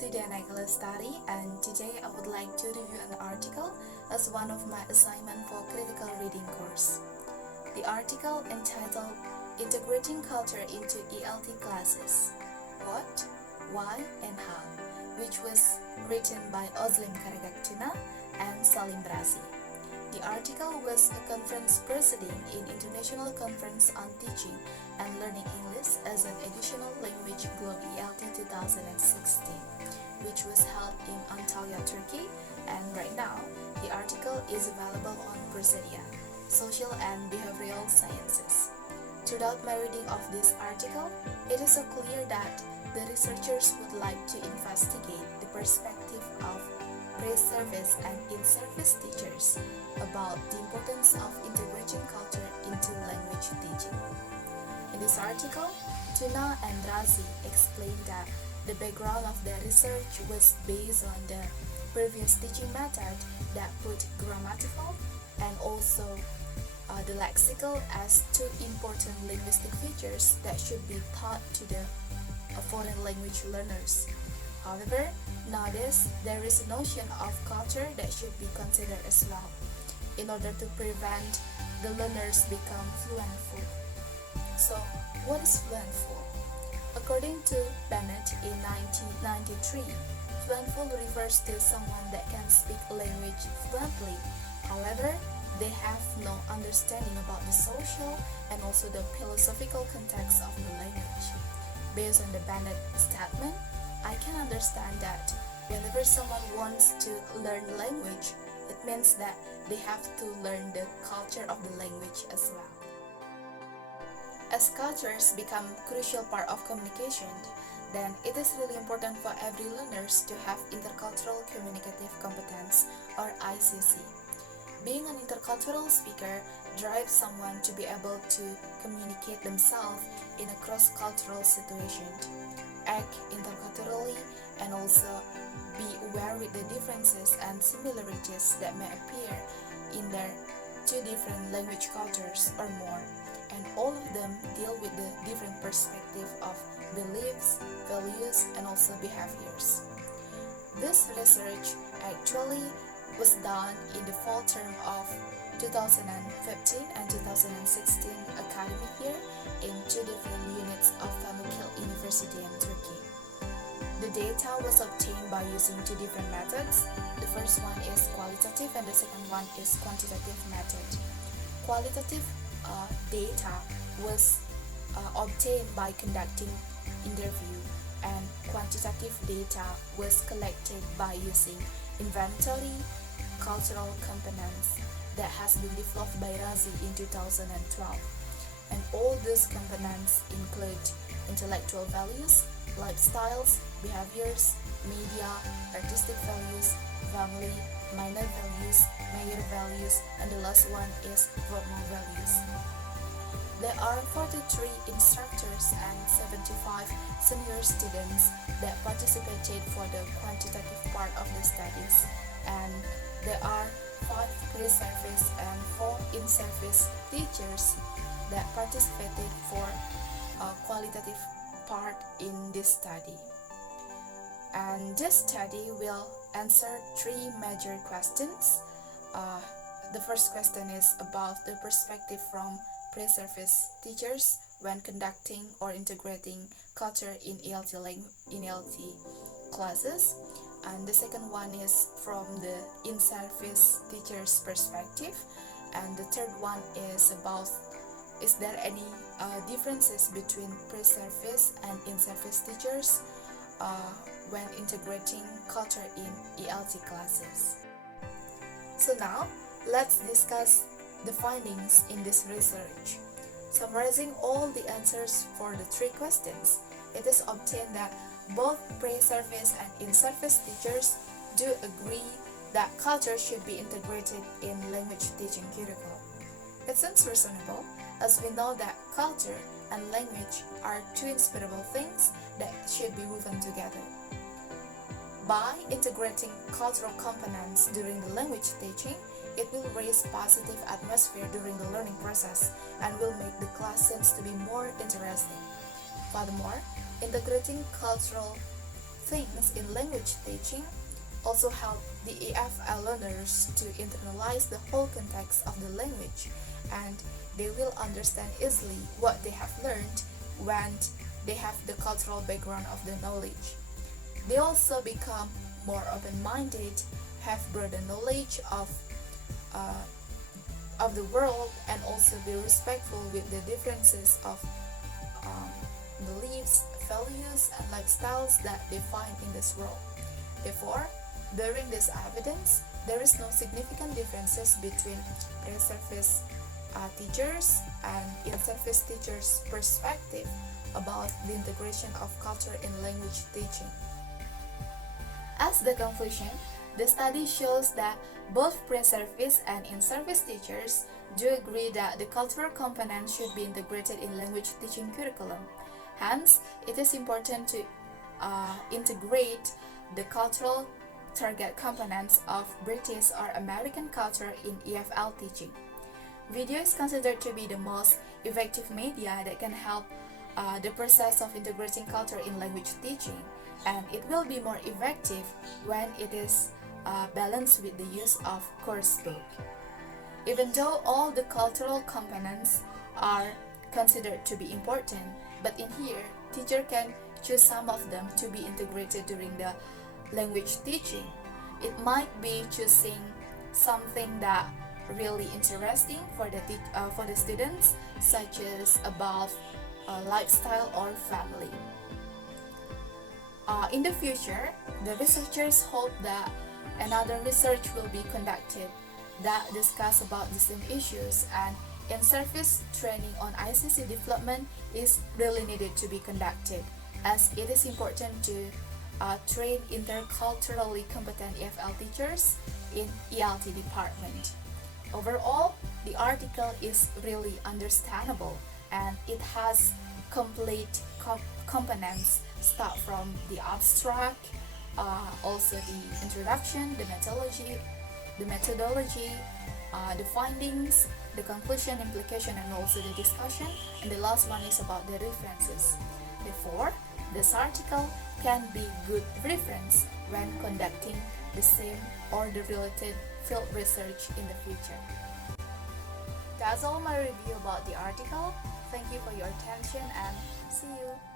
Putu dan Eka Lestari, and today I would like to review an article as one of my assignment for critical reading course. The article entitled Integrating Culture into ELT Classes: What, Why, and How, which was written by Ozlim Karagaktuna and Salim Brazi. The article was a conference proceeding in International Conference on Teaching and Learning English as an Additional Language Globe ELT 2016, which was held in Antalya, Turkey, and right now, the article is available on Procedia, Social and Behavioral Sciences. Throughout my reading of this article, it is so clear that the researchers would like to investigate the perspective of pre-service and in-service teachers about the importance of integrating culture into language teaching. In this article, Tuna and Razi explained that the background of their research was based on the previous teaching method that put grammatical and also the lexical as two important linguistic features that should be taught to the foreign language learners. However, nowadays, there is a notion of culture that should be considered as well, in order to prevent the learners become fluentful. So, what is fluentful? According to Bennett in 1993, fluentful refers to someone that can speak language fluently. However, they have no understanding about the social and also the philosophical context of the language. Based on the Bennett statement, I can understand that whenever someone wants to learn language, it means that they have to learn the culture of the language as well. As cultures become a crucial part of communication, then it is really important for every learners to have intercultural communicative competence or ICC. Being an intercultural speaker drives someone to be able to communicate themselves in a cross-cultural situation, act interculturally, and also be aware with the differences and similarities that may appear in their two different language cultures or more, and all of them deal with the different perspective of beliefs, values, and also behaviors. This research actually was done in the fall term of 2015 and 2016 academic year in two different units of Pamukkale University in Turkey. The data was obtained by using two different methods. The first one is qualitative and the second one is quantitative method. Qualitative data was obtained by conducting interview, and quantitative data was collected by using inventory cultural components that has been developed by Razi in 2012. And all these components include intellectual values, lifestyles, behaviors, media, artistic values, family, minor values, major values, and the last one is formal values. There are 43 instructors and 75 senior students that participated for the quantitative part of the studies, and there are 5 pre-service and 4 in-service teachers that participated for a qualitative part in this study. And this study will answer 3 major questions. The first question is about the perspective from pre-service teachers when conducting or integrating culture in ELT classes. And the second one is from the in-service teacher's perspective. And the third one is about, is there any differences between pre-service and in-service teachers when integrating culture in ELT classes? So now, let's discuss the findings in this research. Summarizing all the answers for the 3 questions, it is obtained that both pre-service and in-service teachers do agree that culture should be integrated in language teaching curriculum. It seems reasonable, as we know that culture and language are 2 inseparable things that should be woven together. By integrating cultural components during the language teaching, it will raise positive atmosphere during the learning process and will make the class seems to be more interesting. Furthermore, integrating cultural things in language teaching also help the EFL learners to internalize the whole context of the language, and they will understand easily what they have learned when they have the cultural background of the knowledge. They also become more open-minded, have broader knowledge of the world, and also be respectful with the differences of beliefs, values, and lifestyles that they find in this world. Therefore, bearing this evidence, there is no significant differences between pre-service teachers and in-service teachers' perspective about the integration of culture in language teaching. As the conclusion, the study shows that both pre-service and in-service teachers do agree that the cultural component should be integrated in language teaching curriculum. Hence, it is important to integrate the cultural target components of British or American culture in EFL teaching. Video is considered to be the most effective media that can help the process of integrating culture in language teaching, and it will be more effective when it is balanced with the use of course book. Even though all the cultural components are considered to be important, but in here, teacher can choose some of them to be integrated during the language teaching. It might be choosing something that really interesting for the students, such as about lifestyle or family. In the future, the researchers hope that another research will be conducted that discuss about the same issues, and in-service training on ICC development is really needed to be conducted, as it is important to train interculturally competent EFL teachers in ELT department. Overall, the article is really understandable, and it has complete components, start from the abstract, also the introduction, the methodology, the findings, the conclusion, implication, and also the discussion, and the last one is about the references. Therefore, this article can be good reference when conducting the same or the related field research in the future. That's all my review about the article. Thank you for your attention and see you.